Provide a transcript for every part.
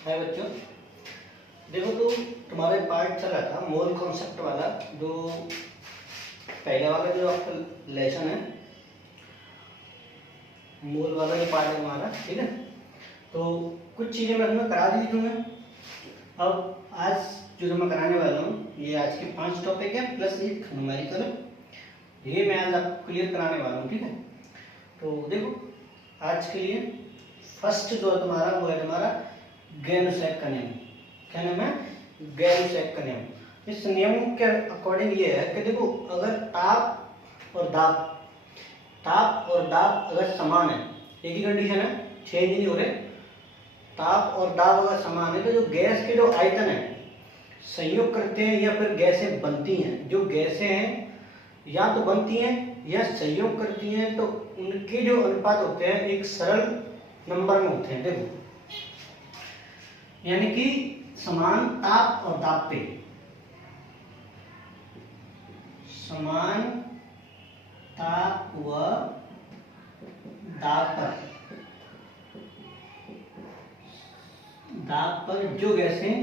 हाय बच्चों, देखो तो तुम्हारे पार्ट चल रहा था मोल कॉन्सेप्ट वाला। जो पहला वाला जो आपका लेसन है, मोल वाला जो पार्ट है हमारा, ठीक है। तो कुछ चीज़ें मैं तुम्हें करा दी तुम्हें। अब आज जो मैं कराने वाला हूँ, ये आज के 5 टॉपिक है प्लस एक न्यूमेरिकल, ये मैं आज आपको क्लियर कराने वाला हूँ, ठीक है। तो देखो आज के लिए फर्स्ट जो है तुम्हारा वो है तुम्हारा गैनुसैक का नियम। क्या नाम है? गैनुसैक का नियम। इस नियम के अकॉर्डिंग ये है कि देखो अगर ताप और दाब अगर समान है, एक ही कंडीशन है, चेंज नहीं हो रहे, ताप और दाब अगर समान है तो जो गैस के जो आयतन है संयोग करते हैं या फिर गैसें बनती हैं, जो गैसें हैं या तो बनती हैं या संयोग करती हैं, तो उनके जो अनुपात होते हैं एक सरल नंबर में होते हैं। देखो यानी कि समान ताप और दाब पे, समान ताप व दाब पर जो गैसें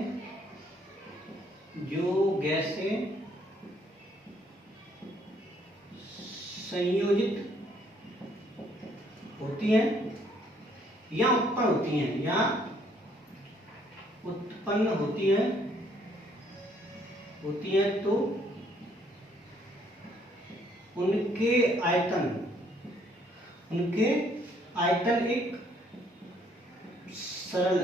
संयोजित होती हैं या उत्पन्न होती हैं तो उनके आयतन एक सरल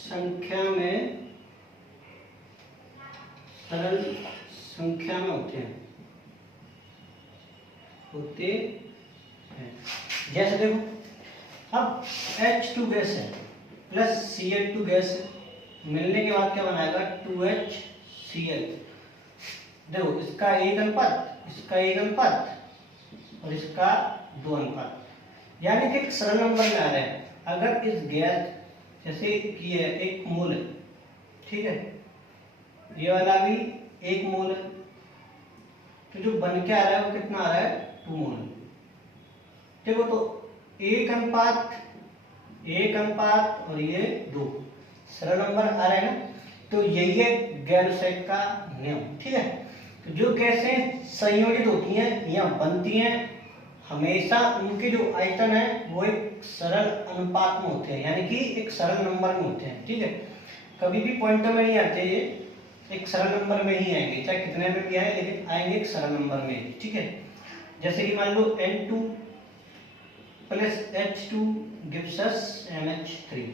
संख्या में होते हैं। जैसे देखो अब H2 गैस है प्लस Cl2 गैस है, मिलने के बाद क्या बनाएगा? 2HCl। देखो इसका एक अनुपात और इसका 2 अनुपात, यानी कि एक सरल नंबर में आ रहा है। अगर इस गैस जैसे कि है 1 मोल है, ठीक है, ये वाला भी 1 मोल है, तो जो बन के आ रहा है वो कितना आ रहा है? 2 मोल। देखो तो एक अनुपात और ये 2 सरल नंबर आ रहा है ना, तो यही है गैनुसैक का नियम, ठीक है। तो जो गैसें संयोजित होती हैं या बनती हैं, हमेशा उनके जो आयतन है वो एक सरल अनुपात में होते हैं, यानी कि एक सरल नंबर में होते हैं, ठीक है। कभी भी पॉइंटर में नहीं आते, ये एक सरल नंबर में ही आएंगे, चाहे कितने में भी आए लेकिन आएंगे एक सरल नंबर में, ठीक है। जैसे कि मान लो N2 plus H2 gives us NH3।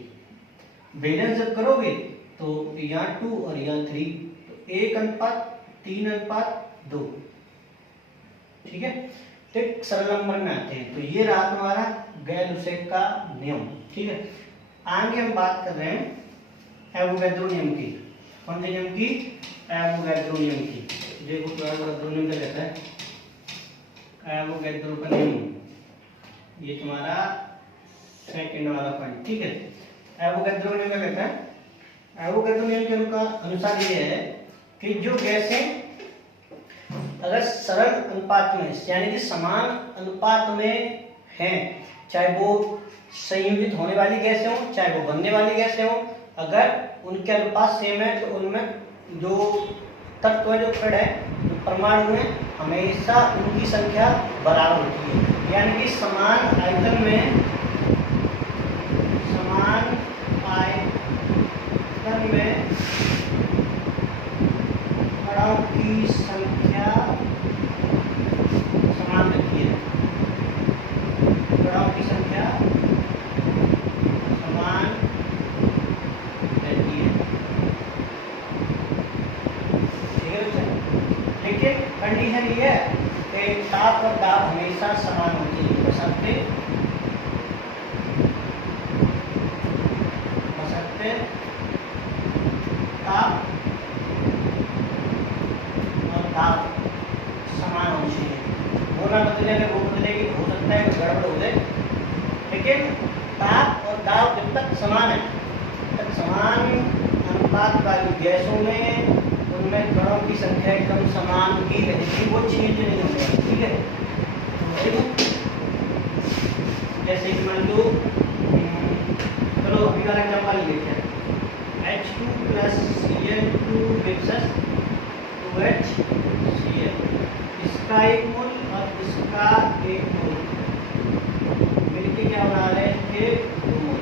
Balance जब करोगे तो यहाँ 2 और यहाँ 3, तो 1 अनुपात 3 अनुपात 2, ठीक है, तो एक सरल नंबर में आते हैं। तो ये रहा तुम्हारा गैनुसैक का नियम, ठीक है। आगे हम बात कर रहे हैं एवोगैड्रो नियम की। कौन से नियम की? एवोगैड्रो नियम की। देखो तो एवोगैड्रो नियम क्या कहता है? एवोगैड्रो का नियम, ये तुम्हारा सेकंड वाला पॉइंट, ठीक है। एवोगैड्रो नियम क्या कहता है? एवोगैड्रो नियम के अनुसार ये है कि जो गैसें अगर सरल अनुपात में, यानी कि समान अनुपात में हैं, चाहे वो संयोजित होने वाली गैसें हो चाहे वो बनने वाली गैसें हो, अगर उनके अनुपात सेम है तो उनमें जो तत्व है, जो कण है, जो परमाणु है, हमेशा उनकी संख्या बराबर होती है, यानी कि समान आयतन में कणों की संख्या समान रहती है। कणों की संख्या समान रहती है, ठीक है बच्चा। लेकिन कंडीशन ये है कि ताप और दाब हमेशा समान होती है, बशर्ते ताप और दाब समान होनी चाहिए। वो ना बदलेगा, वो बदलेगी, हो सकता है कुछ गड़बड़ हो जाए, लेकिन ताप और दाब जब तक समान है, तब समान अनुपात वाली गैसों में उनमें कणों की संख्या एकदम समान ही रहेगी, वो चेंज नहीं होगी, ठीक है। जैसे कि मान लो वाला एग्जाम्पल लेते हैं। H2 plus Cl2 gives us 2HCl। इसका एक मोल और इसका एक मोल मिलके क्या बना रहे हैं? एक 2 मोल।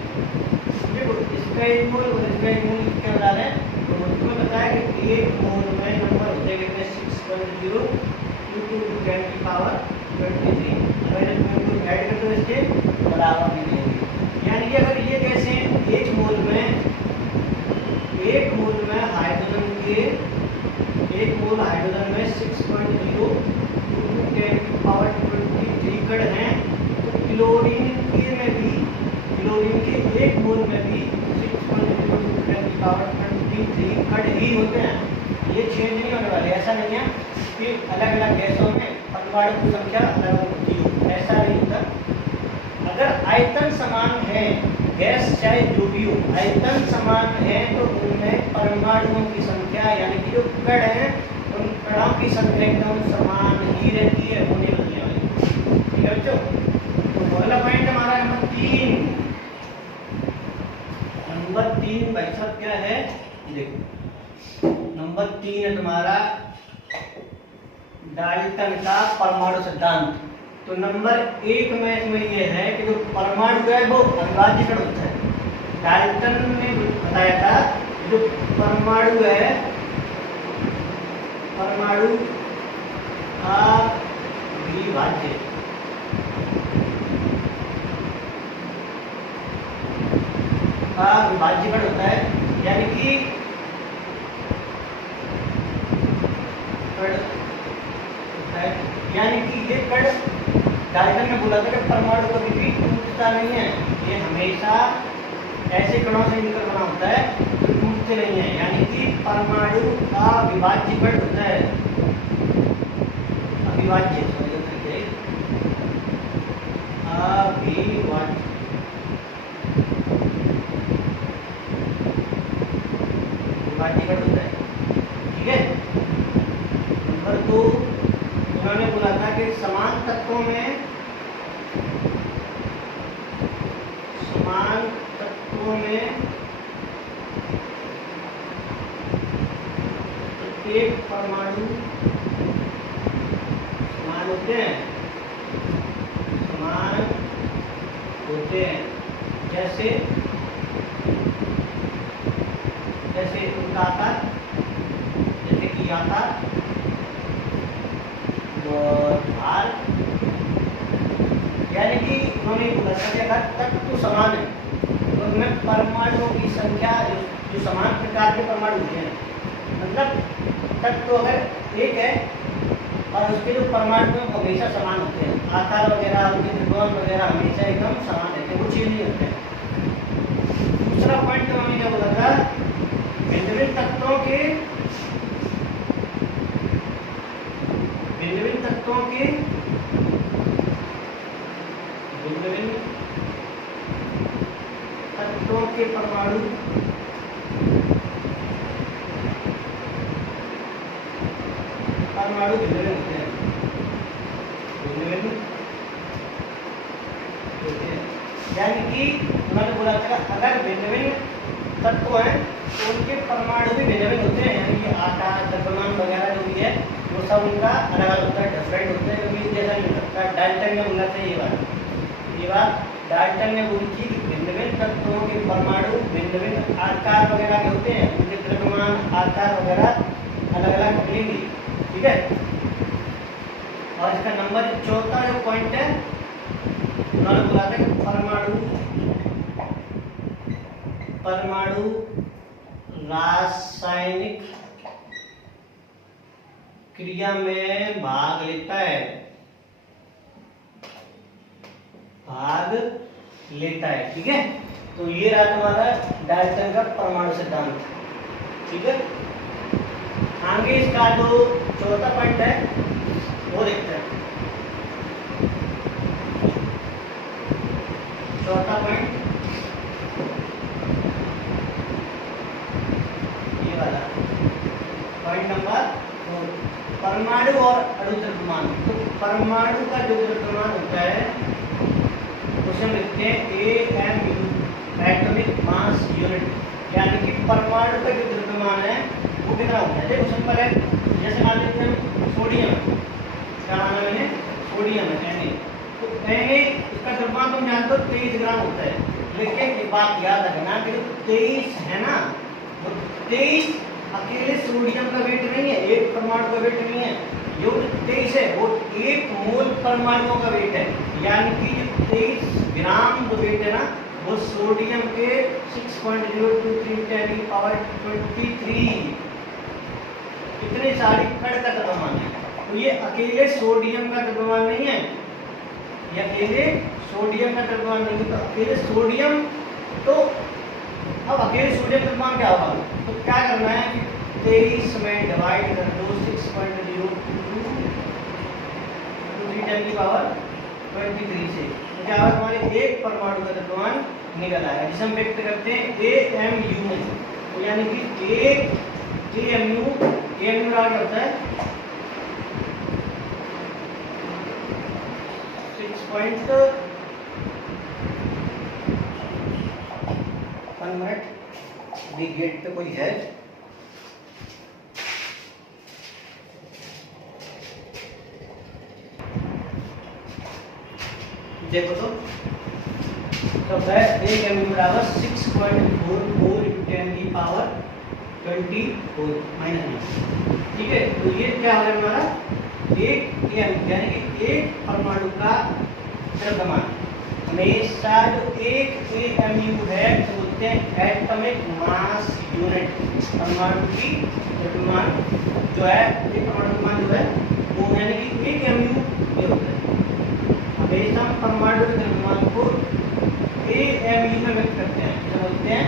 देखो इसका एक मोल और इसका एक मोल क्या बना रहे हैं? तो तुम्हें पता है कि एक मोल में नंबर होते हैं कितने? 6.0 × 10 की पावर 23। अगर इसमें ऐड कर दो इसके बराबर मिलेंगे। यानी कि अगर ये कैसे एक मोल में हाइड्रोजन के एक मोल हाइड्रोजन में 6.0 × 10 की पावर 23 कण हैं, तो क्लोरीन के एक मोल में भी 6.0 × 10 की पावर 23 कण ही होते हैं। ये चेंज नहीं होने वाले। ऐसा नहीं है कि अलग अलग गैसों में परमाणु की संख्या अलग अलग होती है, ऐसा नहीं होता। अगर आयतन समान है, गैस चाहे जो भी हो, आयतन समान है, तो उनमें परमाणुओं की संख्या यानी कि जो कण हैं उन कणों की संख्या एकदम समान ही रहती है, वो नहीं बदलने वाली। ठीक है बच्चों? तो अगला पॉइंट हमारा नंबर 3। नंबर 3 भाई साहब क्या है? देखो नंबर 3 है तुम्हारा डाल्टन का परमाणु सिद्धांत। तो नंबर 1 में इसमें ये है कि जो परमाणु है वो अविभाज्य कण होता है। डाल्टन ने बताया था जो परमाणु है, परमाणु अविभाज्य कण होता है। यानी कि ये कण डाल्टन ने बोला था कि परमाणु कभी भी टूटता नहीं है, ये हमेशा ऐसे कणों से मिलकर बना होता है जो टूटते नहीं है। यानी कि परमाणु अविभाज्य कण होता है। अविभाज्य कण होता है। ठीक है। नंबर 2 उन्होंने बोला था कि समान तत्वों में प्रत्येक परमाणु समान होते हैं, जैसे उनका आकार, जैसे कि आकार और भार। यानी कि उन्होंने बोला था कि अगर तत्व समान है तो उनमें परमाणुओं की संख्या जो समान प्रकार के परमाणु होते हैं, मतलब तत्व अगर एक है और उसके जो परमाणु हैं वो हमेशा समान होते हैं, आकार वगैरह उनके त्रिकोण वगैरह हमेशा एकदम समान रहते हैं, वो चीज नहीं होते हैं। दूसरा पॉइंट उन्होंने क्या बोला था? भिन्न तत्वों के परमाणु भिन्न होते हैं, यानी कि उन्होंने बोला था अगर भिन्न तत्व हैं तो उनके परमाणु भी भिन्न होते हैं। यानी कि आकार, द्रव्यमान वगैरह जो भी है वो सब उनका अलग अलग होता है, डिफरेंट होते हैं, क्योंकि जैसा नहीं लगता। डाल्टन ने बोला था ये बात डाल्टन ने बोली थी कि भिन्न तत्वों के परमाणु भिन्न आकार वगैरह के होते हैं, उनके द्रव्यमान, आकार वगैरह अलग अलग मिलेंगे। ठीक है। और इसका नंबर 4 जो पॉइंट है उन्होंने बोला था कि परमाणु रासायनिक क्रिया में भाग लेता है, ठीक है। तो ये रहा तुम्हारा डाल्टन का परमाणु सिद्धांत। ठीक है। आगे इसका जो चौथा पॉइंट है वो देखते हैं। चौथा पॉइंट ये वाला पॉइंट नंबर 4, परमाणु और अणु द्रव्यमान। तो परमाणु का जो द्रव्यमान होता है उसे हम लिखते हैं AMU, एटॉमिक मास यूनिट, यानी कि परमाणु का जो द्रव्यमान है वो कितना होता है। देखो सिंपल है, जैसे मान लेते हैं सोडियम, क्या माना मैंने, सोडियम है Na, तो Na इसका द्रव्यमान तुम जानते हो 23 ग्राम होता है, लेकिन एक बात याद रखना कि 23 है ना, वो 23 अकेले सोडियम का वेट नहीं है, एक परमाणु का वेट नहीं है, जो 23 है वो एक मोल परमाणुओं का वेट है, यानी कि 23 ग्राम जो वेट है ना वो सोडियम के 6.023 10⁻23 इतनी सारी कण का द्रव्यमान है। तो ये अकेले सोडियम का द्रव्यमान नहीं है, ये अकेले सोडियम का द्रव्यमान नहीं है, तो अकेले सोडियम, तो अब अकेले सोडियम का द्रव्यमान क्या होगा, तो क्या करना है कि 23 में डिवाइड कर दो 6.023 10⁻23 से, तो क्या होगा, हमारे एक परमाणु का द्रव्यमान निकल आएगा, जिसे हम व्यक्त करते हैं AMU में, तो यानी कि एक AMU का क्या होता है 6. 1 मिनट, भी गेट पे कोई है, देखो तो है एक एमयू बराबर 6.44 × 10⁻24 माइनस, ठीक है। तो ये क्या हो हमारा एक एम, यानी कि एक परमाणु का द्रव्यमान, हमेशा जो एक एमयू है तो बोलते हैं एटॉमिक मास यूनिट, परमाणु की द्रव्यमान जो है, एक परमाणु द्रव्यमान जो है वो यानी कि एक एमयू ये होता है। हमेशा हम परमाणु के द्रव्यमान को AMU में व्यक्त करते हैं, जो बोलते हैं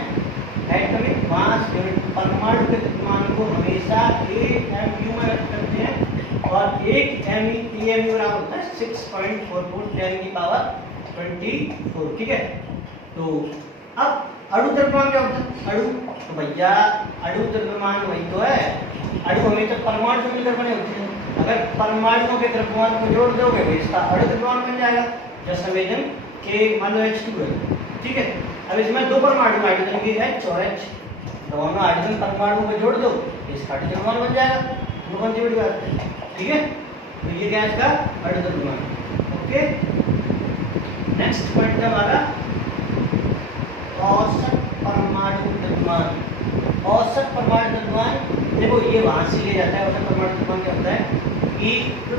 एटॉमिक मास यूनिट, परमाणु के द्रव्यमान को हमेशा AMU में व्यक्त करते हैं, और एक AMU बराबर होता है 6.44 10⁻24, ठीक है। तो अब अणु द्रव्यमान क्या होता है, अणु, तो भैया अणु द्रव्यमान वही तो है, अणु हमेशा परमाणु से मिलकर बने होते हैं, अगर परमाणुओं के द्रव्यमान को जोड़ दोगे तो इसका अणु द्रव्यमान बन जाएगा, जैसे मेजन के मान लो H2 है, ठीक है। अब इसमें दो परमाणु हाइड्रोजन की H और H, दोनों हाइड्रोजन परमाणु को जोड़ दो इसका अणु द्रव्यमान बन जाएगा, वो कौन सी बड़ी बात है, ठीक है। तो ये क्या है इसका अणु द्रव्यमान, ओके। नेक्स्ट पॉइंट है हमारा औसत परमाणु द्रव्यमान। औसत परमाणु द्रव्यमान, देखो ये वहां से ले जाता है, औसत परमाणु द्रव्यमान क्या होता है कि जो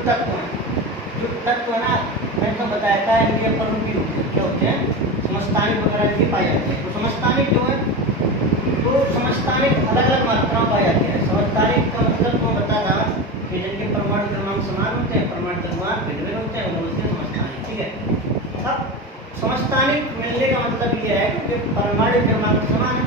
तत्व है ना, मैंने तो बताया था इनके परमाणु की क्या होते हैं, समस्थानिक वगैरह की पाई जाती है। तो समस्थानिक जो है, तो समस्थानिक अलग अलग मात्राओं पाई जाती है। समस्थानिक का मतलब तो बता था कि जिनके परमाणु क्रमांक समान होते हैं, परमाणु क्रमांक भिन्न भिन्न होते हैं, वो बोलते हैं समस्थानिक, ठीक है। अब समस्थानिक मिलने का मतलब ये है कि परमाणु क्रमांक समान है,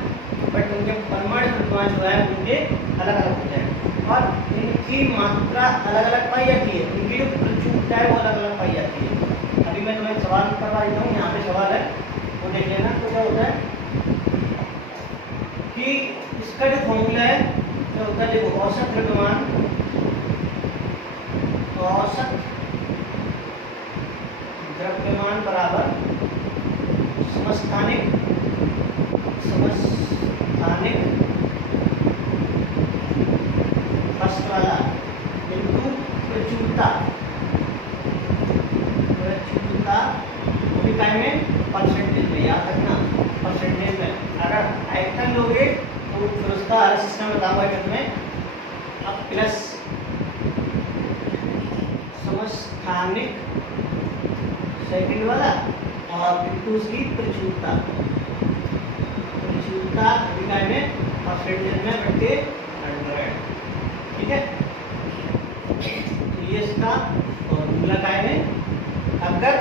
बट उनके परमाणु द्रव्यमान जो है उनके अलग अलग होते हैं, और इनकी मात्रा अलग अलग पाई जाती है, इनकी जो प्रचुरता है वो अलग अलग पाई जाती है। अभी मैं तुम्हें सवाल करवा देता हूँ, यहाँ पे सवाल है वो देख लेना। तो क्या होता है कि इसका जो फॉर्मूला है क्या होता है, देखो औसत द्रव्यमान, औसत द्रव्यमान बराबर समस्थानिक फर्स्ट वाला इनटू प्रचुरता वो भी टाइम में परसेंटेज में, याद रखना परसेंटेज में। अगर आयतन लोगे तो फिर उसका हर सिस्टम बताऊंगा कि तुम्हें। अब प्लस समस्थानिक सेकंड वाला और इनटू उसकी प्रचुरता इकाई में परसेंटेज में बढ़ के 100, ठीक है। तो ये इसका फॉर्मूला का है। अगर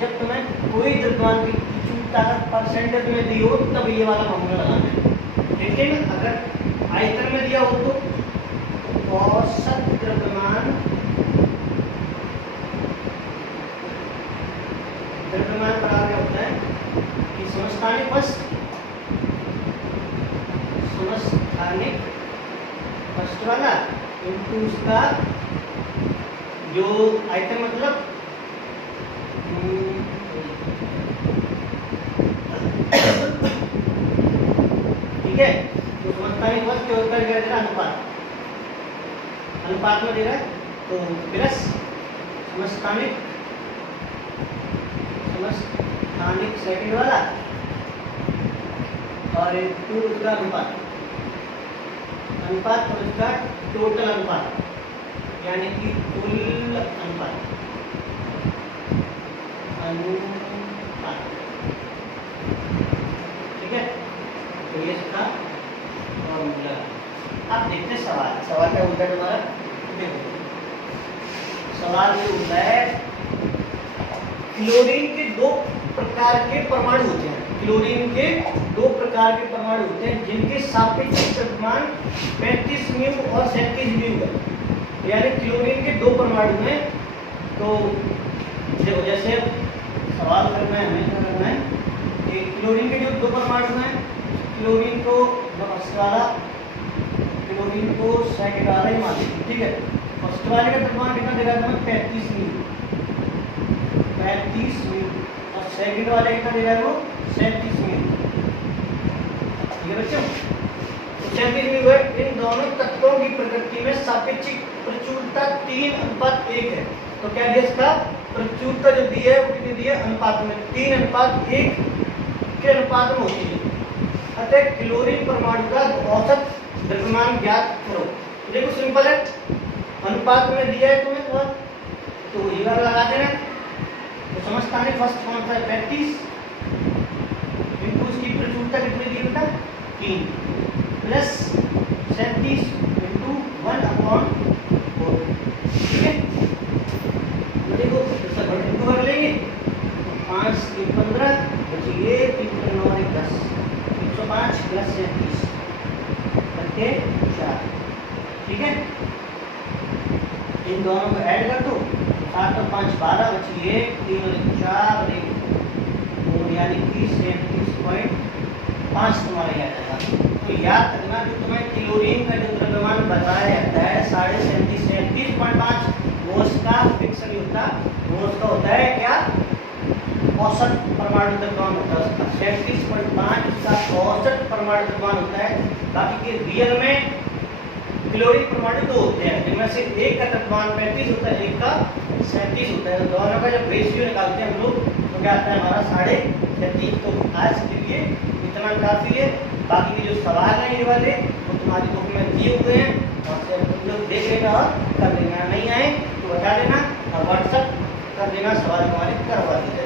जब तुम्हें कोई द्रव्यमान की प्रचुरता परसेंटेज में दी हो तब ये वाला फॉर्मूला लगाना है, लेकिन अगर आयतन में दिया हो तो औसत द्रव्यमान बराबर होता है कि समस्थानिक फर्स्ट वाला इनटू उसका जो आयतन मतलब दे रहा अनुपात, अनुपात में दे रहा है तो प्लस समस्थानिक सेकंड वाला और टू उसका अनुपात और उसका टोटल अनुपात यानी कि कुल अनुपात ठीक है। तो ये इसका फॉर्मूला। आप देखते हैं सवाल क्या होता है तुम्हारा। देखो सवाल ये होता है क्लोरीन के दो प्रकार के परमाणु होते हैं, क्लोरीन के दो प्रकार के परमाणु होते हैं जिनके सापेक्षिक द्रव्यमान 35 म्यू और 37 म्यू है। यानी क्लोरीन के दो परमाणु हैं। तो देखो जैसे सवाल करना है हमें क्या करना है कि क्लोरीन के जो दो परमाणु हैं, क्लोरीन को फर्स्ट वाला, क्लोरीन को सेकंड वाला ही मान लीजिए, ठीक है। फर्स्ट वाले का द्रव्यमान कितना दे रहा है 35 म्यू और सेकंड वाले कितना दे रहा है वो 37 म्यू। ठीक है बच्चों, तो 37 म्यू है। इन दोनों तत्वों की प्रकृति में सापेक्षिक प्रचुरता 3:1 है। तो क्या दिया इसका प्रचुरता जो दी है वो कितनी दी है अनुपात में 3:1 के अनुपात में होती है। अतः क्लोरीन परमाणु का औसत द्रव्यमान ज्ञात करो। देखो सिंपल है, अनुपात में दिया है तुम्हें तो ये वाला लगा देना। तो समस्थानिक फर्स्ट कौन सा है 35 इनटू उसकी प्रचुरता कितनी दी बेटा 3 प्लस 37 इनटू 1/4। ठीक है, तो देखो इसका घंटू कर लेंगे 5 3 15 बचिए 3 9 10 305 प्लस 37 करके 4। ठीक है, इन दोनों को ऐड कर दो 7 और 5 12 बची 1 3 और 4 और 1 यानी कि 37.5 तुम्हारा याद आएगा। तो याद रखना जो तुम्हें क्लोरीन का जो द्रव्यमान बताया जाता है 37.5 वो उसका फिक्स नहीं होता, वो उसका होता है क्या औसत परमाणु द्रव्यमान होता है उसका 37.5 उसका औसत परमाणु द्रव्यमान होता है। बाकी के रियल में क्लोरीन परमाणु दो होते हैं जिनमें से एक का द्रव्यमान 35 होता है, एक का 37 होता है। तो दोनों का जब रेशियो निकालते हैं हम लोग तो क्या आता है हमारा 37.5। तो आज के लिए इतना काफी है। बाकी के जो सवाल हैं ये वाले वो तुम्हारी बुक में दिए हुए हैं, और से तुम लोग देख लेना और कर लेना। नहीं आए तो बता देना और व्हाट्सएप कर देना, सवाल तुम्हारे करवा देना।